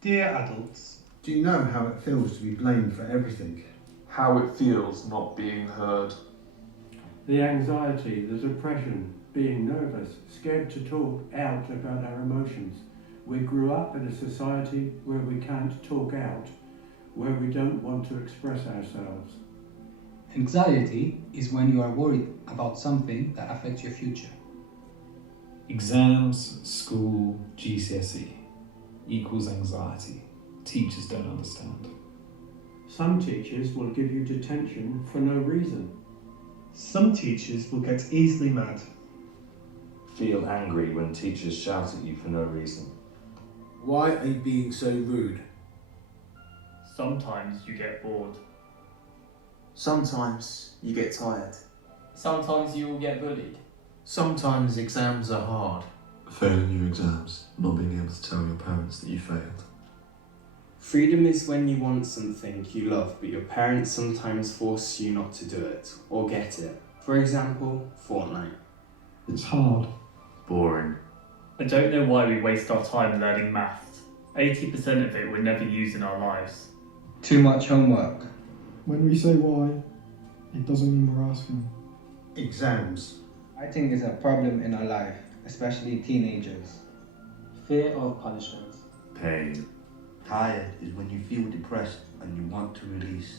Dear adults, do you know how it feels to be blamed for everything? How it feels not being heard. The anxiety, the depression, being nervous, scared to talk out about our emotions. We grew up in a society where we can't talk out, where we don't want to express ourselves. Anxiety is when you are worried about something that affects your future. Exams, school, GCSE equals anxiety. Teachers don't understand. Some teachers will give you detention for no reason. some teachers will get easily mad. Feel angry when teachers shout at you for no reason. Why are you being so rude? Sometimes you get bored. Sometimes you get tired. Sometimes you will get bullied. Sometimes exams are hard. Failing your exams, not being able to tell your parents that you failed. Freedom is when you want something you love, but your parents sometimes force you not to do it, or get it. For example, Fortnite. It's hard. Boring. I don't know why we waste our time learning maths. 80% of it we're never use in our lives. Too much homework. When we say why, it doesn't mean we're asking. Exams. I think it's a problem in our life, especially teenagers. Fear of punishment. Pain. Tired is when you feel depressed and you want to release.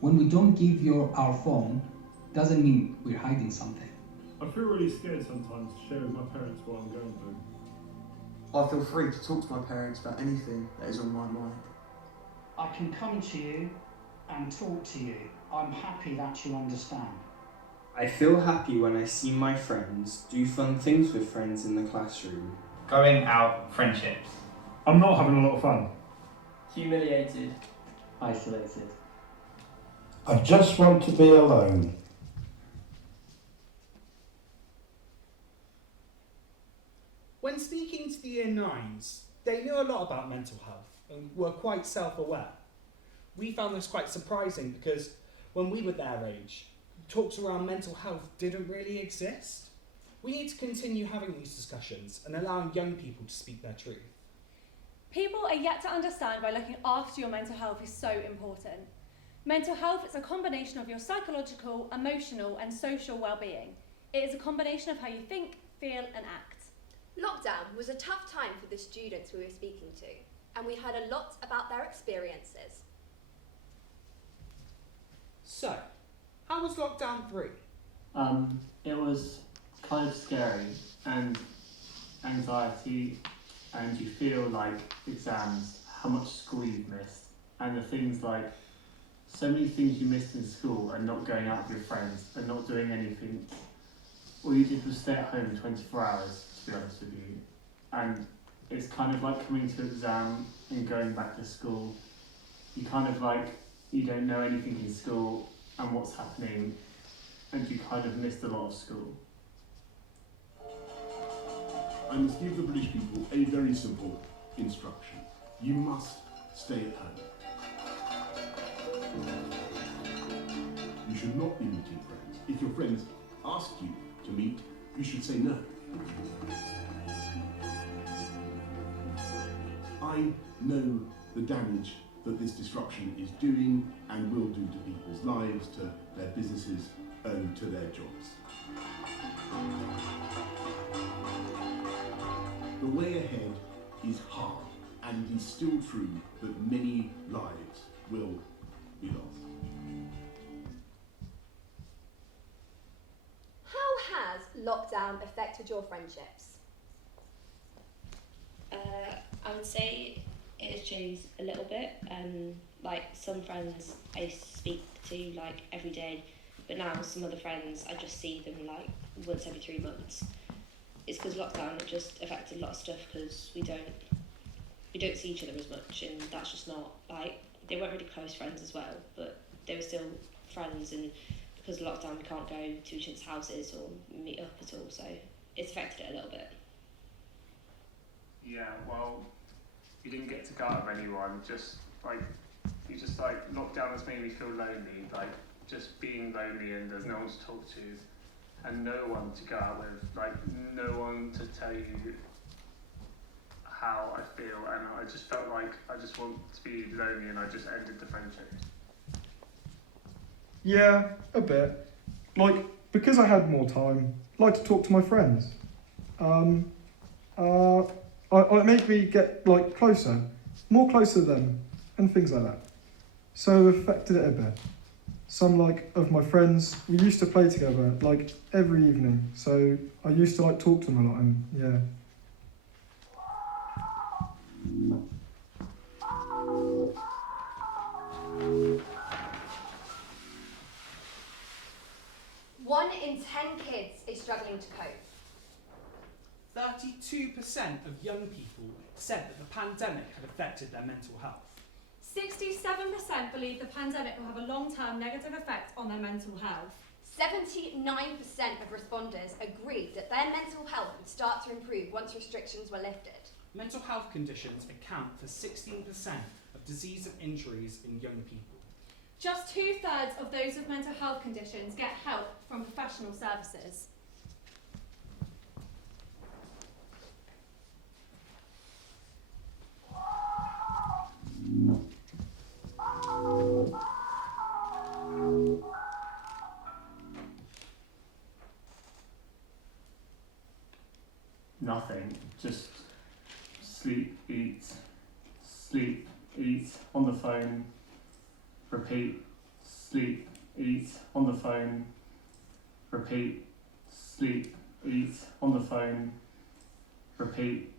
When we don't give our phone, doesn't mean we're hiding something. I feel really scared sometimes to share with my parents what I'm going through. I feel free to talk to my parents about anything that is on my mind. I can come to you and talk to you. I'm happy that you understand. I feel happy when I see my friends, do fun things with friends in the classroom. Going out, friendships. I'm not having a lot of fun. Humiliated. Isolated. I just want to be alone. When speaking to the Year 9s, they knew a lot about mental health and were quite self-aware. We found this quite surprising because when we were their age, talks around mental health didn't really exist. We need to continue having these discussions and allowing young people to speak their truth. People are yet to understand why looking after your mental health is so important. Mental health is a combination of your psychological, emotional and social well-being. It is a combination of how you think, feel and act. Lockdown was a tough time for the students we were speaking to, and we heard a lot about their experiences. So, how was lockdown 3? It was kind of scary and anxiety, and you feel like exams, how much school you've missed, and the things like so many things you missed in school and not going out with your friends and not doing anything. All you did was stay at home 24 hours, to be honest with you. And it's kind of like coming to exam and going back to school. You kind of like, you don't know anything in school and what's happening, and you kind of missed a lot of school. I must give the British people a very simple instruction. You must stay at home. You should not be meeting friends. If your friends ask you to meet, you should say no. I know the damage that this disruption is doing and will do to people's lives, to their businesses and to their jobs. The way ahead is hard, and it is still true that many lives will be lost. How has lockdown affected your friendships? I would say it has changed a little bit. Like some friends I speak to like every day, but now some other friends I just see them like once every 3 months. It's because lockdown it just affected a lot of stuff because we don't see each other as much, and that's just not like they weren't really close friends as well, but they were still friends, and because of lockdown we can't go to each other's houses or meet up at all, so it's affected it a little bit. Yeah, well, you didn't get to go out with anyone, lockdown has made me feel lonely, like just being lonely and there's no one to talk to and no one to go out with, like no one to tell you how I feel, and I just felt like I just want to be lonely, and I just ended the friendship. Yeah, a bit. Like, because I had more time, I like to talk to my friends. It made me get, like, closer, more closer to them, and things like that. So it affected it a bit. Some, like, of my friends, we used to play together, like, every evening. So I used to, like, talk to them a lot, and yeah. One in 10 kids is struggling to cope. 32% of young people said that the pandemic had affected their mental health. 67% believe the pandemic will have a long-term negative effect on their mental health. 79% of responders agreed that their mental health would start to improve once restrictions were lifted. Mental health conditions account for 16% of disease and injuries in young people. Just 2/3 of those with mental health conditions get help from professional services. Nothing, just sleep, eat, on the phone, repeat, sleep, eat, on the phone, repeat, sleep, eat, on the phone, repeat,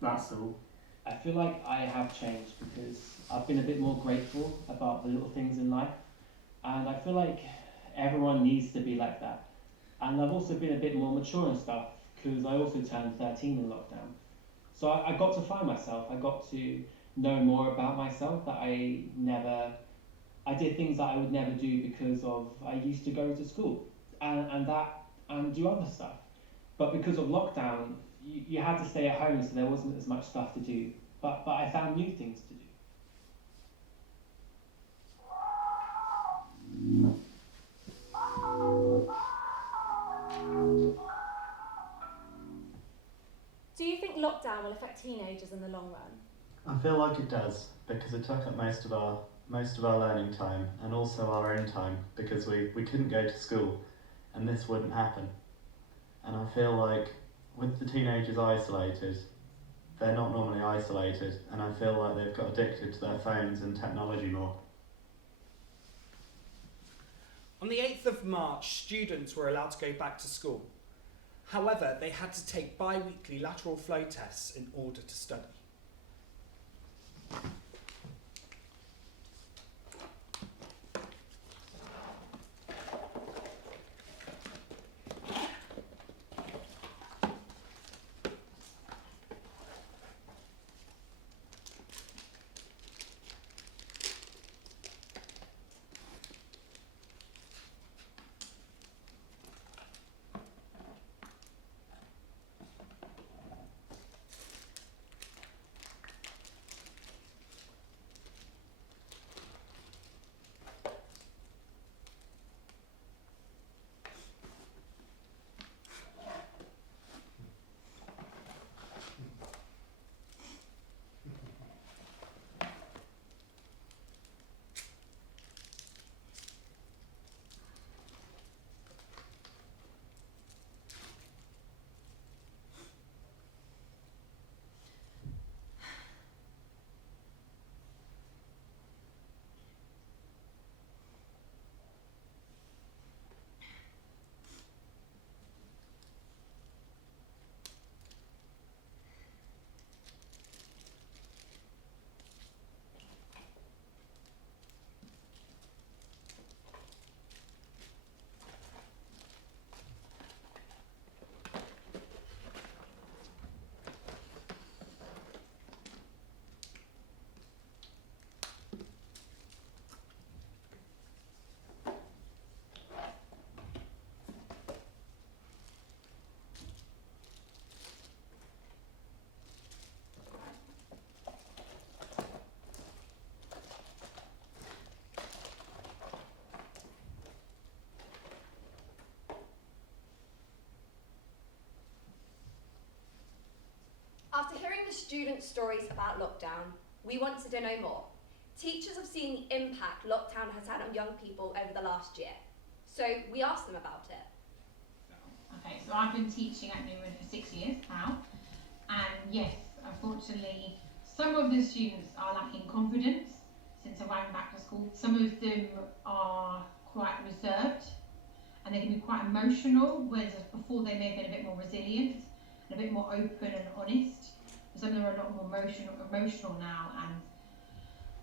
that's all. I feel like I have changed because I've been a bit more grateful about the little things in life, and I feel like everyone needs to be like that. And I've also been a bit more mature and stuff because I also turned 13 in lockdown. So I got to find myself. I got to know more about myself that I did things that I would never do because of I used to go to school and do other stuff. But because of lockdown, you had to stay at home, so there wasn't as much stuff to do. But I found new things to do. Do you think lockdown will affect teenagers in the long run? I feel like it does, because it took up most of our learning time and also our own time, because we couldn't go to school and this wouldn't happen. And I feel like with the teenagers isolated, they're not normally isolated, and I feel like they've got addicted to their phones and technology more. On the 8th of March, students were allowed to go back to school. However, they had to take bi-weekly lateral flow tests in order to study. the student stories about lockdown, we wanted to know more. Teachers have seen the impact lockdown has had on young people over the last year. So we asked them about it. Okay, so I've been teaching at Newman for 6 years now, and yes, unfortunately, some of the students are lacking confidence since arriving back to school. Some of them are quite reserved, and they can be quite emotional, whereas before they may have been a bit more resilient and a bit more open and honest. But some of them are a lot more emotional now, and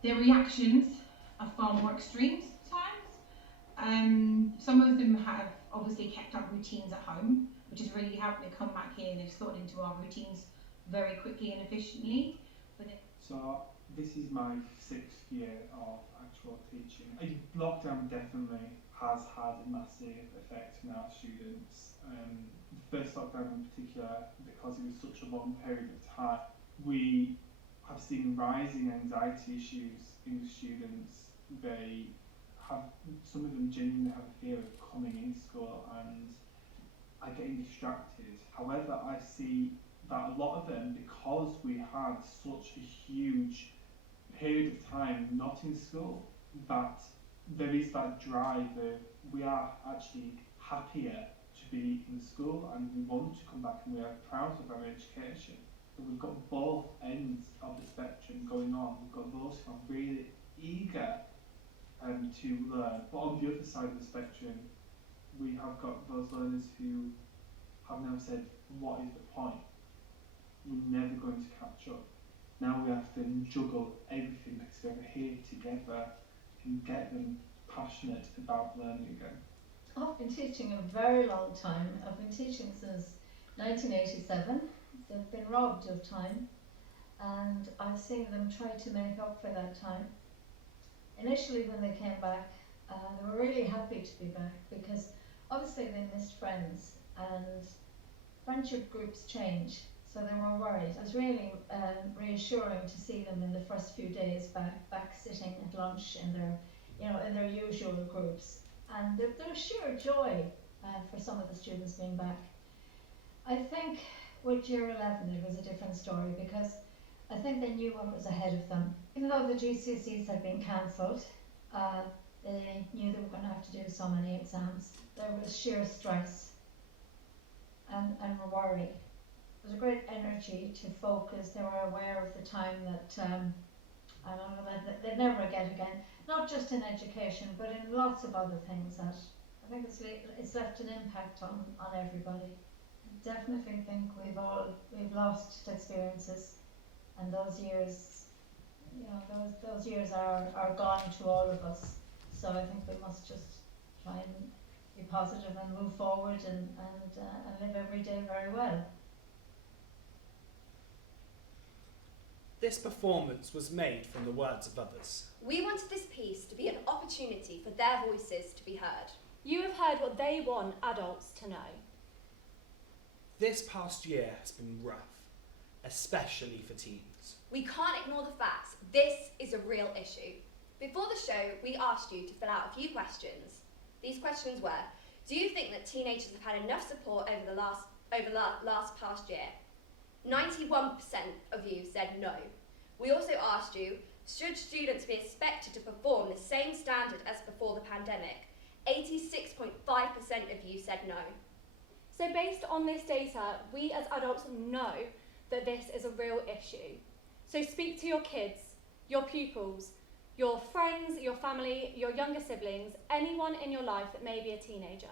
their reactions are far more extreme sometimes. Some of them have obviously kept up routines at home, which has really helped. They come back here and they've slotted into our routines very quickly and efficiently. So this is my 6th year of actual teaching. Lockdown definitely has had a massive effect on our students. The first lockdown in particular, because it was such a long period of time, we have seen rising anxiety issues in the students. They have, some of them genuinely have a fear of coming into school and are getting distracted. However, I see that a lot of them, because we had such a huge period of time not in school, that there is that drive of we are actually happier to be in school and we want to come back and we are proud of our education. But we've got both ends of the spectrum going on. We've got those who are really eager to learn, but on the other side of the spectrum, we have got those learners who have now said, what is the point? We're never going to catch up. Now we have to juggle everything because we're here together and get them passionate about learning again. I've been teaching a very long time. I've been teaching since 1987. They've been robbed of time, and I've seen them try to make up for that time. Initially when they came back, they were really happy to be back because obviously they missed friends and friendship groups change, so they were worried. It was really reassuring to see them in the first few days back sitting at lunch in their usual groups, and there was sheer joy for some of the students being back. I think with year 11 it was a different story because I think they knew what was ahead of them. Even though the GCSEs had been cancelled, they knew they were going to have to do so many exams. There was sheer stress and worry. There was a great energy to focus. They were aware of the time that I don't know, that they'd never get again. Not just in education, but in lots of other things that I think it's left an impact on everybody. I definitely think we've lost experiences, and those years, those years are gone to all of us. So I think we must just try and be positive and move forward and live every day very well. This performance was made from the words of others. We wanted this piece to be an opportunity for their voices to be heard. You have heard what they want adults to know. This past year has been rough, especially for teens. We can't ignore the facts. This is a real issue. Before the show, we asked you to fill out a few questions. These questions were, do you think that teenagers have had enough support over the last past year? 91% of you said no. We also asked you, should students be expected to perform the same standard as before the pandemic? 86.5% of you said no. So based on this data, we as adults know that this is a real issue. So speak to your kids, your pupils, your friends, your family, your younger siblings, anyone in your life that may be a teenager.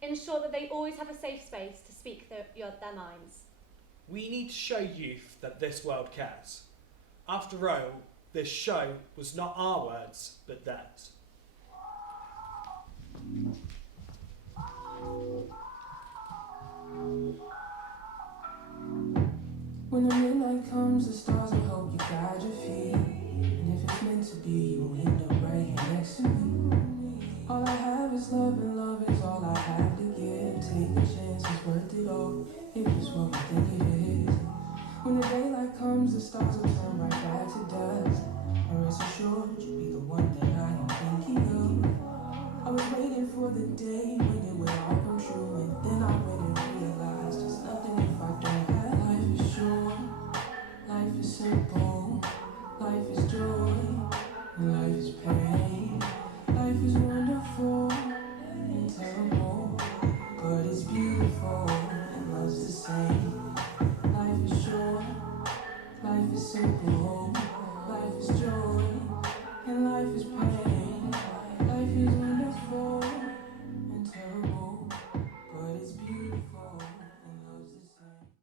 Ensure that they always have a safe space to speak their minds. We need to show youth that this world cares. After all, this show was not our words, but theirs. When the midnight comes, the stars will help you guide your feet. And if it's meant to be, you'll end up right here next to me. All I have is love, and love is all I have to give. Take a chance, it's worth it all, if it's what we think it is. When the daylight comes, the stars will turn right back to dust. And rest assured, you'll be the one that I am thinking of. I was waiting for the day when it would all come true, and then I went and realized there's nothing if I don't have. Life is short, life it's simple.